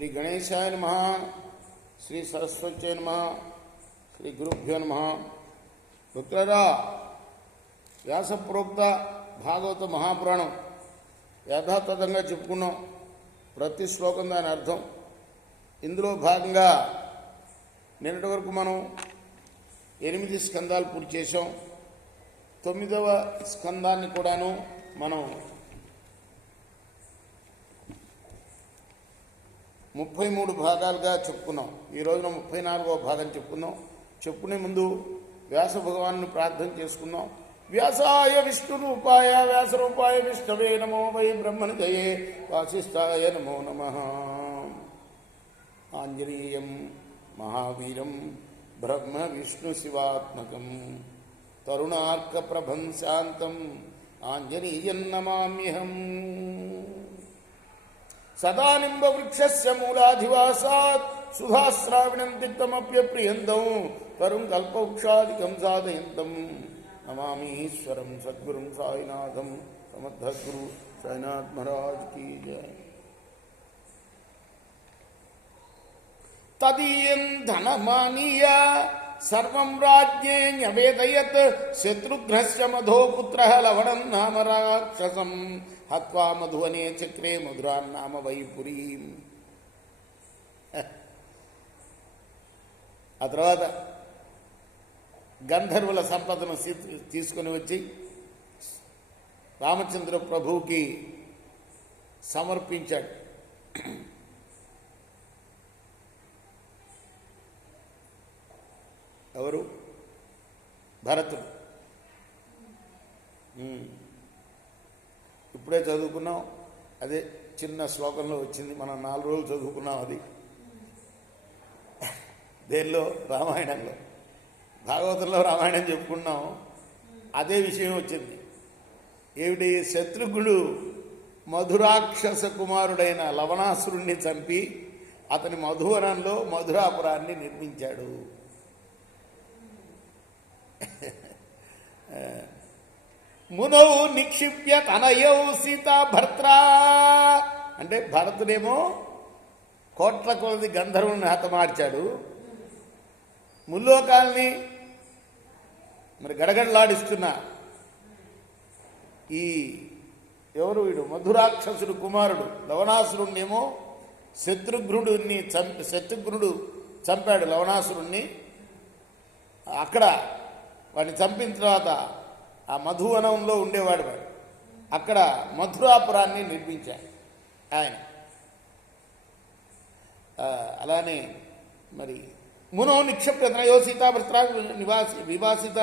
శ్రీ గణేశాయ నమః, శ్రీ సరస్వత్యై నమః, శ్రీ గురుభ్యో నమః. భక్తులారా, వ్యాసప్రోక్త భాగవత మహాపురాణం యథాతథంగా చెప్పుకున్నాం. ప్రతి శ్లోకం దాని అర్థం. ఇందులో భాగంగా నిన్నటి వరకు మనం 8 స్కందాలు పూర్తి చేసాం. 9వ స్కందాన్ని కూడాను మనం 33 భాగాలుగా చెప్పుకున్నాం. ఈ రోజున 34వ భాగం చెప్పుకుందాం. చెప్పుకునే ముందు వ్యాస భగవాను ప్రార్థన చేసుకుందాం. వ్యాసాయ విష్ణురూపాయ వ్యాసరూపాయ విష్ణవే నమో వై బ్రహ్మనిధయే వాసిష్ఠాయ నమో నమః. ఆంజనేయం మహావీరం బ్రహ్మ విష్ణు శివాత్మకం తరుణార్క ప్రభం శాంతం ఆంజనేయం నమామ్యహం. సదా నింబ వృక్షస్య మూలాధివాసాత్ సుధాశ్రావిణం తిక్తమప్యప్రియంతం తరుం కల్పవృక్షాదికం సాధయంతం నమామి ఈశ్వరం సద్గురుం సాయినాథం సమర్థగురు సాయినాథ్ మహారాజ్ కీ జయ. తదీయం ధనమానీయ సర్వం రాజ్ఞే న్యవేదయత్ శత్రుఘ్నస్య మధోపుత్రః లవణం నామ రాక్షసం హత్వా మధువనే చక్రే మధురాన్నామ వైపురీం. ఆ తర్వాత గంధర్వుల సంపదను తీసుకుని వచ్చి రామచంద్ర ప్రభువుకి సమర్పించాడు. ఎవరు? భరతుడు. ఇప్పుడే చదువుకున్నాం. అదే చిన్న శ్లోకంలో వచ్చింది. మనం 4 రోజులు చదువుకున్నాం. అది దేనిలో? రామాయణంలో. భాగవతంలో రామాయణం చెప్పుకున్నాం. అదే విషయం వచ్చింది. ఏమిటి? శత్రుఘ్నుడు మధురాక్షస కుమారుడైన లవణాసురుణ్ణి చంపి అతని మధువనంలో మధురాపురాన్ని నిర్మించాడు. మునౌ నిక్షిప్య తనయౌ సీతా భర్త్రా అంటే భరతుడేమో కోట్ల కొలది గంధర్వుని హతమార్చాడు. ముల్లోకాల్ని మరి గడగడలాడిస్తున్న ఈ ఎవరు వీడు? మధురాక్షసుడు కుమారుడు లవణాసురుణ్ణేమో శత్రుఘ్నుడు చంపాడు లవణాసురుణ్ణి. అక్కడ వాడిని చంపిన తర్వాత ఆ మధువనంలో ఉండేవాడు. వాడు అక్కడ మధురాపురాన్ని నిర్మించాడు ఆయన. అలానే మరి మునో నిక్షిప్య తనయో సీతాభర్త్రా వివాసిత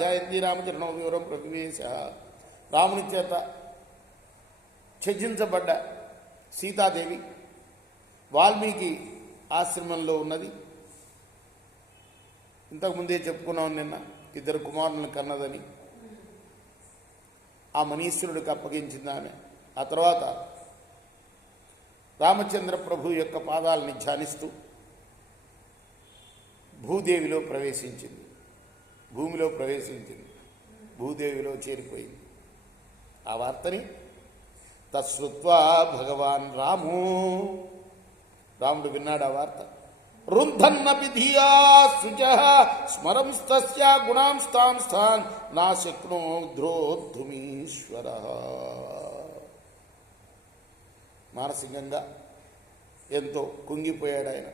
జయంతి రామచరణో వివరం ప్రతివేశ. రాముని చేత త్యజించబడ్డ సీతాదేవి వాల్మీకి ఆశ్రమంలో ఉన్నది. ఇంతకుముందే చెప్పుకున్నాం నిన్న. 2 కుమారులను కన్నదని ఆ మనీశ్వరుడికి అప్పగించింది ఆమె. ఆ తర్వాత రామచంద్ర ప్రభు యొక్క పాదాలని ధ్యానిస్తూ భూదేవిలో ప్రవేశించింది. భూమిలో ప్రవేశించింది. భూదేవిలో చేరిపోయింది. ఆ వార్తని తశ్రుత్వా భగవాన్ రాముడు విన్నాడు ఆ వార్త. రుంధన్నపి ధియా శుచః స్మరంస్తస్య గుణాంస్తాం స్థాన్ నా శక్నో ద్రోద్ధుమీశ్వరః. మానసికంగా ఎంతో కుంగిపోయాడు ఆయన.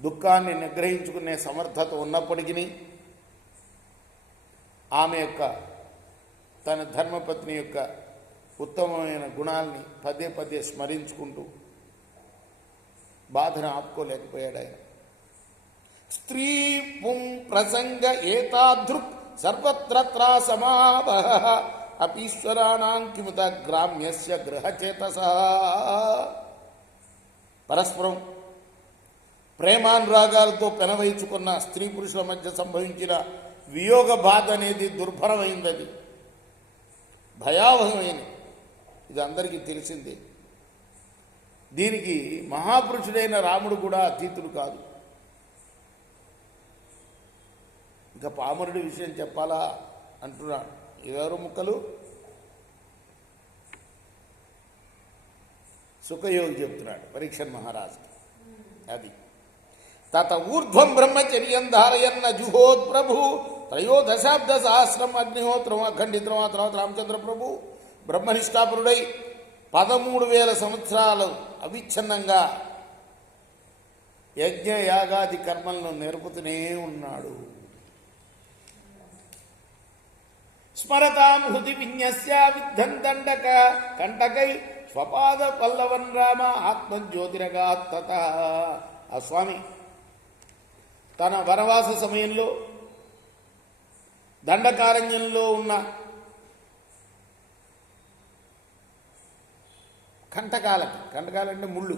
దుఃఖాన్ని నిగ్రహించుకునే సమర్థత ఉన్నప్పటికీ ఆమె యొక్క తన ధర్మపత్ని యొక్క ఉత్తమమైన గుణాల్ని పదే పదే స్మరించుకుంటూ బాధను ఆపుకోలేకపోయాడు ఆయన. స్త్రీ పుం ప్రసంగ ఏతాదృక్ సర్వత్ర సమావహ అపీశ్వరాణాం కిముత గ్రామ్యస్య గృహచేతసః. పరస్పరం ప్రేమానురాగాలతో పెనవయించుకున్న స్త్రీ పురుషుల మధ్య సంభవించిన వియోగ బాధ అనేది దుర్భరమైంది. అది భయావహమైంది. ఇది అందరికీ తెలిసిందే. దీనికి మహాపురుషుడైన రాముడు కూడా అతీతుడు కాదు. ఇంకా పామరుడి విషయం చెప్పాలా అంటున్నాడు. ఎవరు ముక్కలు? సుఖయోగి చెప్తున్నాడు పరీక్షణ్ మహారాజు. అది తత ఊర్ధ్వం బ్రహ్మచర్యం ధారయన్న జుహోత్ ప్రభు త్రయోదశాబ్ద సహస్రం అగ్నిహోత్రం అఖండితం. ఆ తర్వాత రామచంద్ర ప్రభు బ్రహ్మనిష్ఠాపరుడై 13,000 సంవత్సరాలు అవిచ్ఛిన్నంగా యజ్ఞ యాగాది కర్మలను నేర్పుతూనే ఉన్నాడు. స్మరతాం హృది విన్యస్య విద్ధం దండక కంటకై స్వపాద పల్లవన్ రామ ఆత్మజ్యోతిరగాత్తత. ఆ స్వామి తన వనవాస సమయంలో దండకారణ్యంలో ఉన్న కంటకాలంటే ముళ్ళు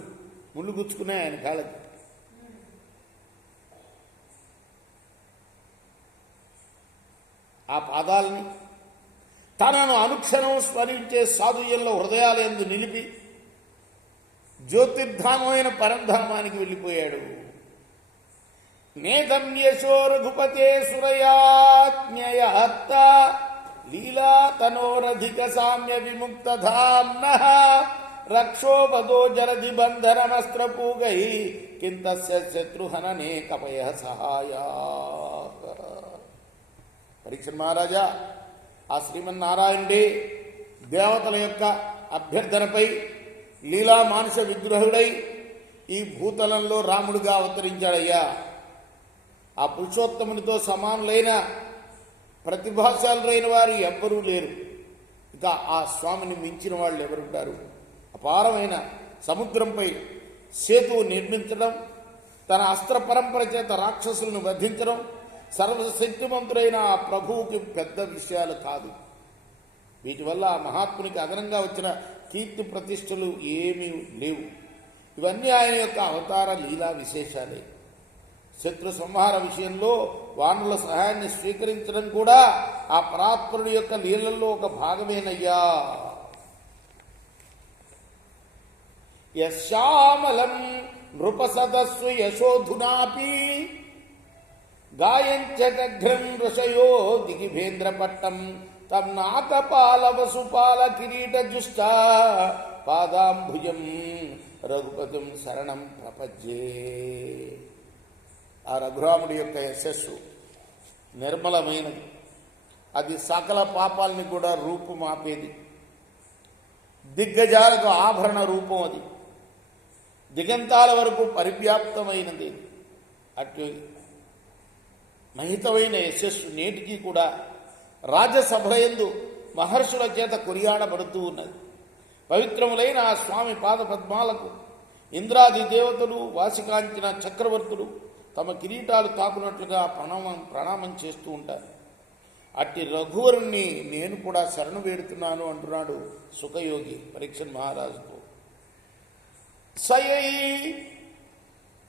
గుచ్చుకునే ఆయన కాళ్ళకి ఆ పాదాలని తనను అనుక్షణం స్మరించే సాధుయ్యంలో హృదయాలందు నిలిపి జ్యోతిర్ధామమైన పరంధామానికి వెళ్ళిపోయాడు. నేదం యశో రఘుపతే సురయాజ్ఞయాత్త లీలా తనోరధిక సామ్య విముక్త ధామ్నః రక్షోపదో జరది బంధనమస్త్రపూగై కింతస్య శత్రుహననే కపయ సహాయా. పరీక్షణ్ మహారాజా, ఆ శ్రీమన్నారాయణుడే దేవతల యొక్క అభ్యర్థనపై లీలా మానుష విగ్రహుడై ఈ భూతలంలో రాముడిగా అవతరించాడయ్యా. ఆ పురుషోత్తమునితో సమానులైన ప్రతిభాశాలురైన వారు ఎవ్వరూ లేరు. ఇక ఆ స్వామిని మించిన వాళ్ళు ఎవరుంటారు? అపారమైన సముద్రంపై సేతువు నిర్మించడం, తన అస్త్ర పరంపర చేత రాక్షసులను వధించడం సర్వశక్తిమంతుడైన ఆ ప్రభువుకి పెద్ద విషయాలు కాదు. వీటి వల్ల ఆ మహాత్మునికి అదనంగా వచ్చిన కీర్తి ప్రతిష్టలు ఏమీ లేవు. ఇవన్నీ ఆయన యొక్క అవతార లీలా విశేషాలే. శత్రు సంహార విషయంలో వానరుల సహాయాన్ని స్వీకరించడం కూడా ఆ పరాత్పరుడి యొక్క లీలల్లో ఒక భాగమేనయ్యా. యశ్యామలం నృపసదస్సు యశోధునాపి గాయంచగ్రం ఋషయో దిగిభేంద్ర పట్టం తం నాకపాల వసుపాల కిరీట జుష్ట పాదాంభుజం రఘుపతిం శరణం ప్రపజ్యే. ఆ రఘురాముడి యొక్క యశస్సు నిర్మలమైనది. అది సకల పాపాలని కూడా రూపుమాపేది. దిగ్గజాలకు ఆభరణ రూపం అది. దిగంతాల వరకు పరివ్యాప్తమైనది. అటు మహితమైన యశస్సు నేటికి కూడా రాజసభయందు మహర్షుల చేత కొనియాడబడుతూ ఉన్నది. పవిత్రములైన ఆ స్వామి పాద పద్మాలకు ఇంద్రాది దేవతలు, వాసికాంచిన చక్రవర్తులు తమ కిరీటాలు తాకున్నట్లుగా ప్రణామం చేస్తూ ఉంటారు. అట్టి రఘువరుణ్ణి నేను కూడా శరణు వేడుతున్నాను అంటున్నాడు సుఖయోగి పరీక్షణ్ మహారాజుతో. సయై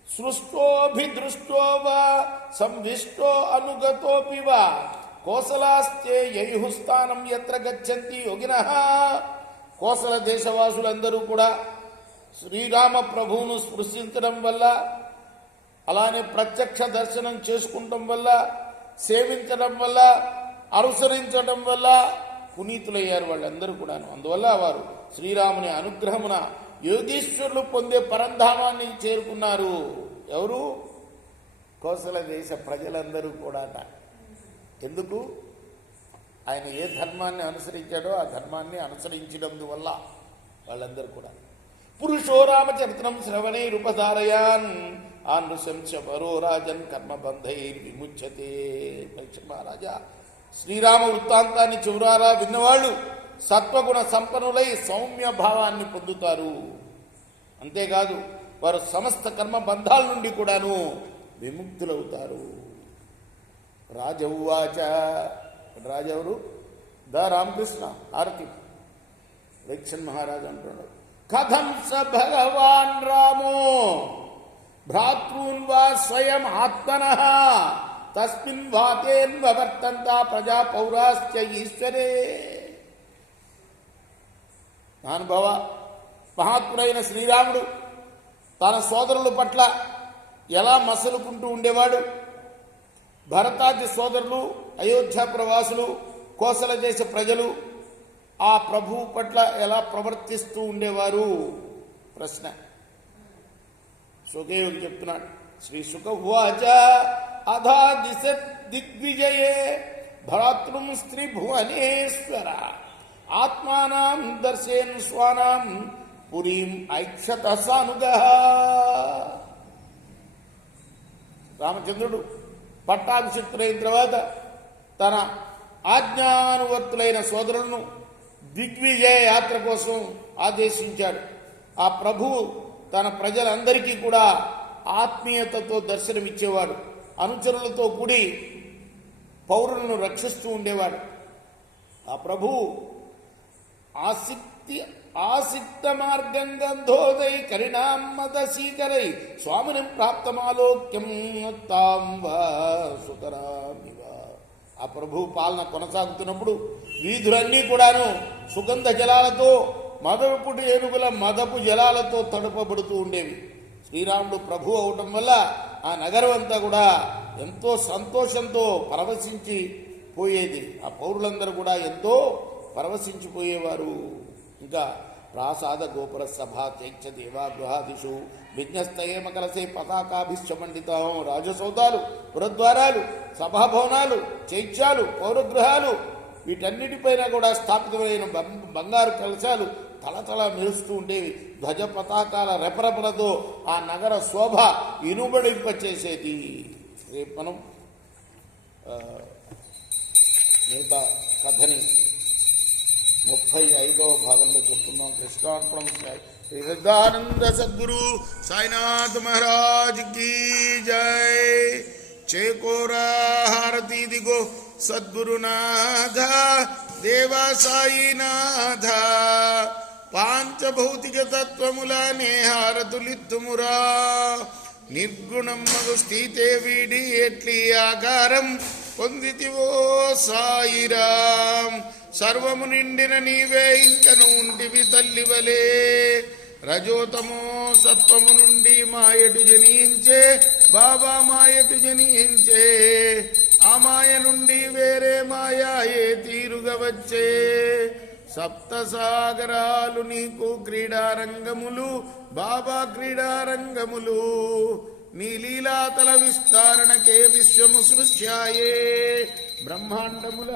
సృష్టోభిదృష్టో వా సంవిష్టో అనుగతోపి వా కోసలాస్తే యయుఃస్థానం యత్ర గచ్చంతి యోగినః. కోసల దేశవాసులందరూ కూడా శ్రీరామ ప్రభువును స్పృశించడం వల్ల, అలానే ప్రత్యక్ష దర్శనం చేసుకుంటం వల్ల, సేవించడం వల్ల, అనుసరించడం వల్ల పునీతులయ్యారు వాళ్ళందరూ కూడాను. అందువల్ల వారు శ్రీరాముని అనుగ్రహమున యోగీశ్వరులు పొందే పరంధామాన్ని చేరుకున్నారు. ఎవరు? కోసల దేశ ప్రజలందరూ కూడా. ఎందుకు? ఆయన ఏ ధర్మాన్ని అనుసరించాడో ఆ ధర్మాన్ని అనుసరించడం వల్ల వాళ్ళందరూ కూడా. పురుషో రామచరిత్రం శ్రవణైరుపధారయాన్ ఆనృశంస పరో రాజన్ కర్మబంధైర్ విముచ్యతే. మహారాజా, శ్రీరామ వృత్తాంతాన్ని చివరారా విన్నవాళ్ళు సత్వగుణ సంపన్నులై సౌమ్య భావాన్ని పొందుతారు. అంతేకాదు వారు సమస్త కర్మ బంధాల నుండి కూడాను విముక్తులవుతారు. రాజౌవాచ. రాజెవరు? ద రామకృష్ణ హారతి. పరీక్షణ్ మహారాజు అంటున్నాడు, కథం స భగవాన్ రామో భ్రాతృన్ వా స్వయం ఆత్మనః తస్మిన్ వాతేన్వర్తంత ప్రజా పౌరాశ్చ ఈశ్వరే. మహానుభావ, మహాత్ముడైన శ్రీరాముడు తన సోదరుల పట్ల ఎలా మసలుకుంటూ ఉండేవాడు, భరతాది సోదరులు, అయోధ్యాపురవాసులు, కోసల దేశ ప్రజలు ఆ ప్రభువు పట్ల ఎలా ప్రవర్తిస్తూ ఉండేవారు. ప్రశ్న సుఖదేవుడు చెప్తున్నాడు. శ్రీ సుఖ ఉవాచ అధా దిశ దిగ్విజయే భ్రాతృం స్త్రీ భువనేశ్వర ఆత్మానం దర్శయన్ స్వానాం పురీం ఐక్షత సానుగః. రామచంద్రుడు పట్టాభిషిక్తులైన తర్వాత తన ఆజ్ఞానువర్తులైన సోదరులను దిగ్విజయ యాత్ర కోసం ఆదేశించాడు. ఆ ప్రభువు తన ప్రజలందరికీ కూడా ఆత్మీయతతో దర్శనమిచ్చేవాడు. అనుచరులతో కూడి పౌరులను రక్షిస్తూ ఉండేవాడు. ఆ ప్రభువు ఆసిక్త మార్గం గంధోదై కరిణామదశీకరై స్వామిని ప్రాప్తమాలోక్యం సుతరామివ. ఆ ప్రభు పాలన కొనసాగుతున్నప్పుడు వీధులన్నీ కూడాను సుగంధ జలాలతో మదపుటి ఏనుగుల మదపు జలాలతో తడుపబడుతూ ఉండేవి. శ్రీరాముడు ప్రభు అవటం వల్ల ఆ నగరం అంతా కూడా ఎంతో సంతోషంతో పరవశించి పోయేది. ఆ పౌరులందరూ కూడా ఎంతో పరవశించిపోయేవారు. ఇంకా ప్రాసాద గోపుర సభా చైక్ష దేవా గృహాదిషు విజ్ఞస్తయేమ కలసే పతాకాభిశ్చమండితం. రాజసౌధాలు, పురద్వారాలు, సభాభవనాలు, చైత్యాలు, పౌరగృహాలు వీటన్నిటిపైన కూడా స్థాపితమైన బంగారు కలశాలు తలతల మెరుస్తూ ఉండేవి. ధ్వజ పతాకాల రెపరెపలతో ఆ నగర శోభ ఇనుబడింపచేసేది. రేపు మనం మిగతా కథని 35వ భాగంలో చెప్తున్నాం. కృష్ణార్పణం. శ్రీ సిద్ధానంద సద్గురు సాయినాథ్ మహారాజ్ కీ జై. చేకోరా హారతి దిగో సద్గురునాథ దేవా సాయినాథ. పాంచభౌతిక తత్వములనే హారతులిత్తుమురా. నిర్గుణం మగు స్థితే వీడి ఎట్లి ఆకారం పొందితివో సాయిరాం. సర్వము నిండిన నీవే ఇంకను ఉంటివి తల్లివలే. రజోతమో సత్వము నుండి మాయటు జనించే బాబా మాయటు జనించే. ఆ మాయ నుండి వేరే మాయా ఏ తీరుగా వచ్చే. సప్త సాగరాలు నీకు క్రీడారంగములు బాబా క్రీడారంగములు. నీ లీలాతల విస్తారణకే విశ్వము సృష్యాయే బ్రహ్మాండముల